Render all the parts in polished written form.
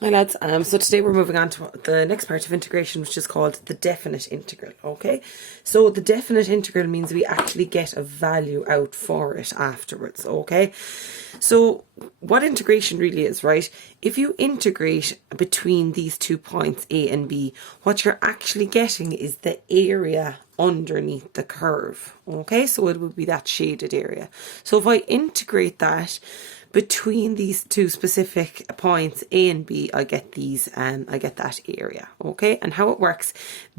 Hi lads, so today we're moving on to the next part of integration, which is called the definite integral, okay? So the definite integral means we actually get a value out for it afterwards, okay? So what integration really is, right? If you integrate between these 2 points, A and B, what you're actually getting is the area underneath the curve, okay? So it would be that shaded area. So if I integrate that between these two specific points A and B, I get these, I get that area, okay? And how it works,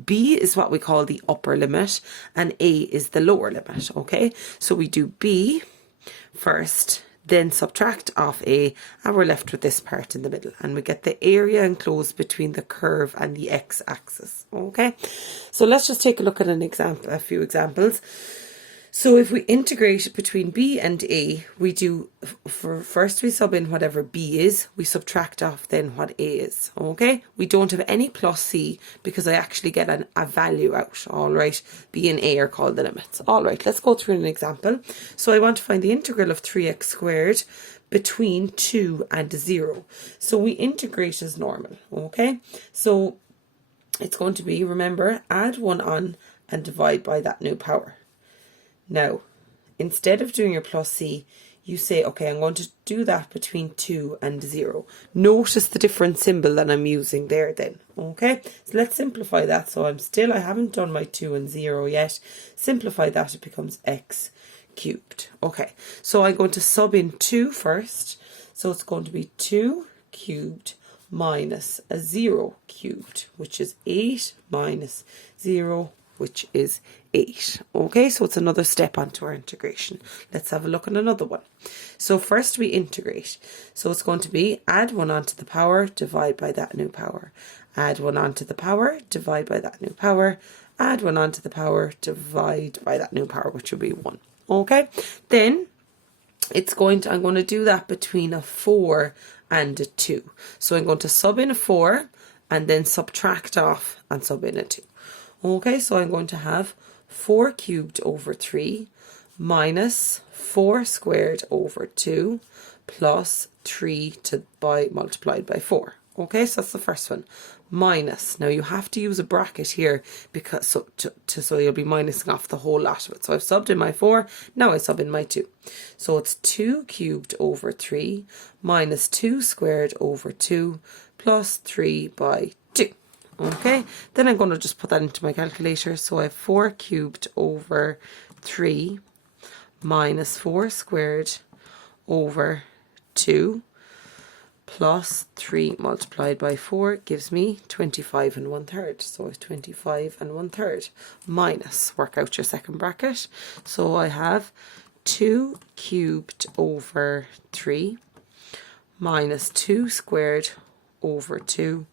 B is what we call the upper limit and A is the lower limit, okay? So we do B first, then subtract off A, and we're left with this part in the middle, and we get the area enclosed between the curve and the x-axis, okay? So let's just take a look at a few examples. So if we integrate between B and A, we do, first we sub in whatever B is, we subtract off then what A is, okay? We don't have any plus C because I actually get a value out, all right? B and A are called the limits. All right, let's go through an example. So I want to find the integral of 3x squared between 2 and 0. So we integrate as normal, okay? So it's going to be, remember, add 1 on and divide by that new power. Now, instead of doing your plus C, you say, okay, I'm going to do that between 2 and 0. Notice the different symbol that I'm using there then, okay? So let's simplify that. So I haven't done my 2 and 0 yet. Simplify that, it becomes x cubed. Okay, so I'm going to sub in 2 first. So it's going to be 2 cubed minus a 0 cubed, which is 8 minus 0, which is 8. Okay, so it's another step onto our integration. Let's have a look at another one. So first we integrate. So it's going to be add 1 onto the power, divide by that new power. Add 1 onto the power, divide by that new power. Add 1 onto the power, divide by that new power, which will be 1. Okay, then I'm going to do that between a 4 and a 2. So I'm going to sub in a 4 and then subtract off and sub in a 2. Okay, so I'm going to have 4 cubed over 3 minus 4 squared over 2 plus 3 multiplied by 4. Okay, so that's the first one. Minus. Now you have to use a bracket here because so you'll be minusing off the whole lot of it. So I've subbed in my 4, now I sub in my 2. So it's 2 cubed over 3 minus 2 squared over 2 plus 3 by 2. Okay, then I'm going to just put that into my calculator. So I have 4 cubed over 3 minus 4 squared over 2 plus 3 multiplied by 4 gives me 25 and 1/3. So it's 25 and 1/3 minus, work out your second bracket. So I have 2 cubed over 3 minus 2 squared over 2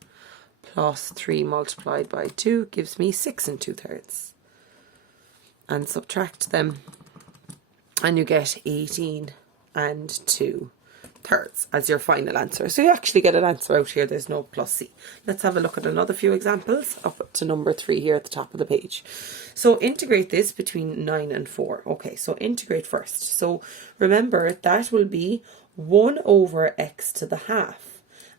plus 3 multiplied by 2 gives me 6 and 2/3. And subtract them and you get 18 and 2/3 as your final answer. So you actually get an answer out here, there's no plus C. Let's have a look at another few examples up to number 3 here at the top of the page. So integrate this between 9 and 4. Okay, so integrate first. So remember that will be 1 over x to the half.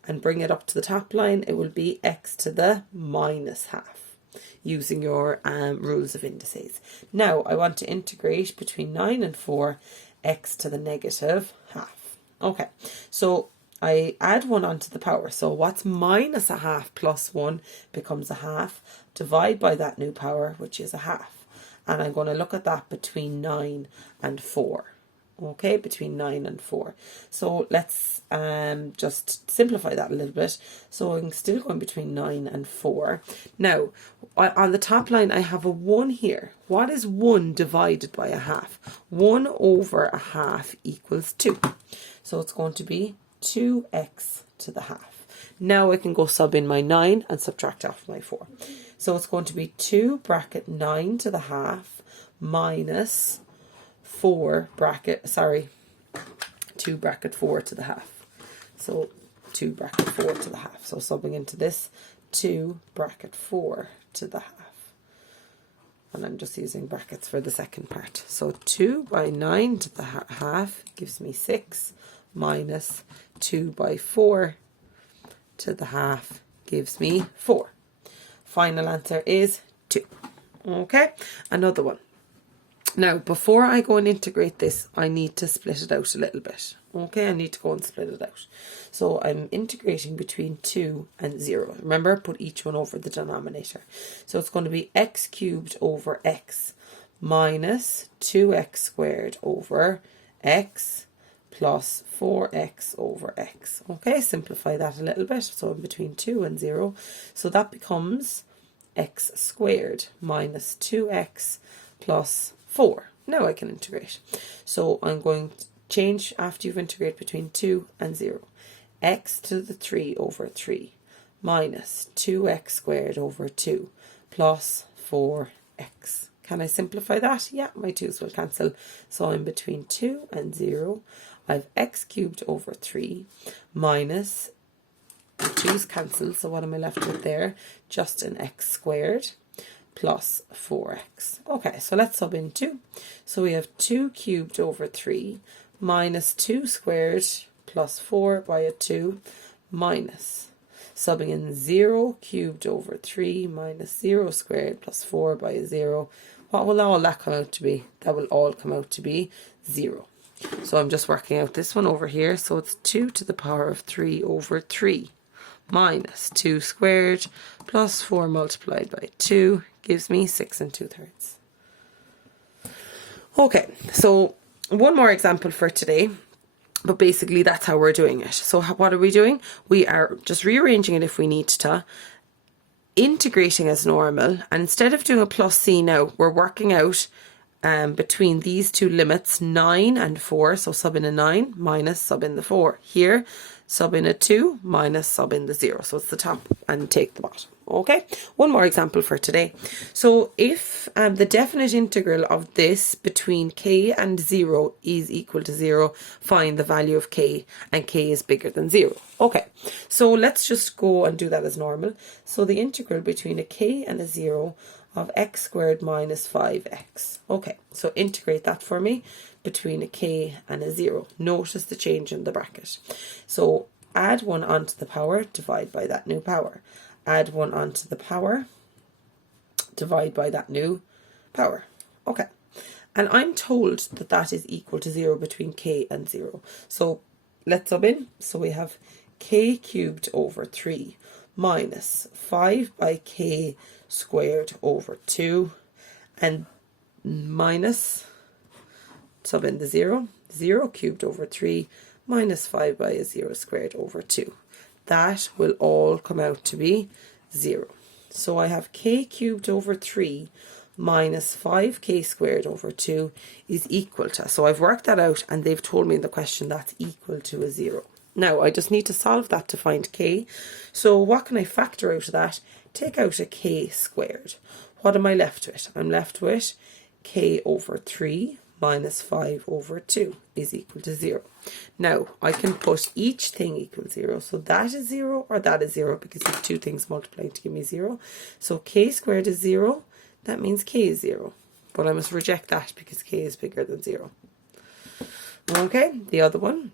And bring it up to the top line, it will be x to the minus half, using your rules of indices. Now, I want to integrate between 9 and 4, x to the negative half. Okay, so I add 1 onto the power. So what's minus a half plus 1 becomes a half. Divide by that new power, which is a half. And I'm going to look at that between 9 and 4. Okay, between 9 and 4. So let's just simplify that a little bit. So I'm still going between 9 and 4. Now, on the top line, I have a 1 here. What is 1 divided by a half? 1 over a half equals 2. So it's going to be 2x to the half. Now I can go sub in my 9 and subtract off my 4. So it's going to be 2 bracket 9 to the half minus 2 bracket 4 to the half. So 2 bracket 4 to the half. So subbing into this, 2 bracket 4 to the half. And I'm just using brackets for the second part. So 2 by 9 to the half gives me 6 minus 2 by 4 to the half gives me 4. Final answer is 2. Okay, another one. Now, before I go and integrate this, I need to split it out a little bit. Okay, I need to go and split it out. So I'm integrating between 2 and 0. Remember, put each one over the denominator. So it's going to be x cubed over x minus 2x squared over x plus 4x over x. Okay, simplify that a little bit. So I'm between 2 and 0. So that becomes x squared minus 2x plus 4. Now I can integrate. So I'm going to change after you've integrated between 2 and 0. X to the 3 over 3 minus 2x squared over 2 plus 4x. Can I simplify that? Yeah, my 2's will cancel. So I'm between 2 and 0. I've x cubed over 3 minus, the 2's cancel, so what am I left with there? Just an x squared plus 4x. Okay, so let's sub in 2. So we have 2 cubed over 3 minus 2 squared plus 4 by a 2 minus, subbing in 0 cubed over 3 minus 0 squared plus 4 by a 0. What will all that come out to be? That will all come out to be 0. So I'm just working out this one over here. So it's 2 to the power of 3 over 3 minus 2 squared plus 4 multiplied by 2 gives me 6 2/3. Okay, so one more example for today, but basically that's how we're doing it. So what are we doing? We are just rearranging it if we need to, integrating as normal, and instead of doing a plus c now, we're working out between these two limits, 9 and 4, so sub in a 9 minus sub in the 4. Here, sub in a 2 minus sub in the 0. So it's the top and take the bottom. Okay, one more example for today. So if the definite integral of this between k and 0 is equal to 0, find the value of k, and k is bigger than 0. Okay, so let's just go and do that as normal. So the integral between a k and a 0 of x squared minus 5x. Okay, so integrate that for me between a k and a 0. Notice the change in the bracket. So add 1 onto the power, divide by that new power. Add 1 onto the power, divide by that new power. Okay, and I'm told that that is equal to 0 between k and 0. So let's sub in. So we have k cubed over 3 minus 5 by k squared over 2 and minus, sub in the 0, 0 cubed over 3 minus 5 by a 0 squared over 2. That will all come out to be 0. So I have k cubed over 3 minus 5k squared over 2 is equal to, so I've worked that out and they've told me in the question that's equal to a 0. Now I just need to solve that to find k. So what can I factor out of that? Take out a k squared. What am I left with? I'm left with k over 3 minus 5 over 2 is equal to 0. Now I can put each thing equals 0. So that is 0 or that is 0 because you have two things multiplying to give me 0. So k squared is 0. That means k is 0. But I must reject that because k is bigger than 0. Okay, the other one.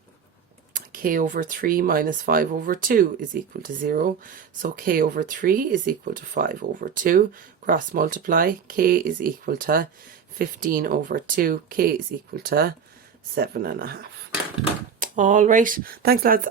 K over 3 minus 5 over 2 is equal to 0. So k over 3 is equal to 5 over 2. Cross multiply. K is equal to 15 over 2. K is equal to 7.5. All right. Thanks, lads.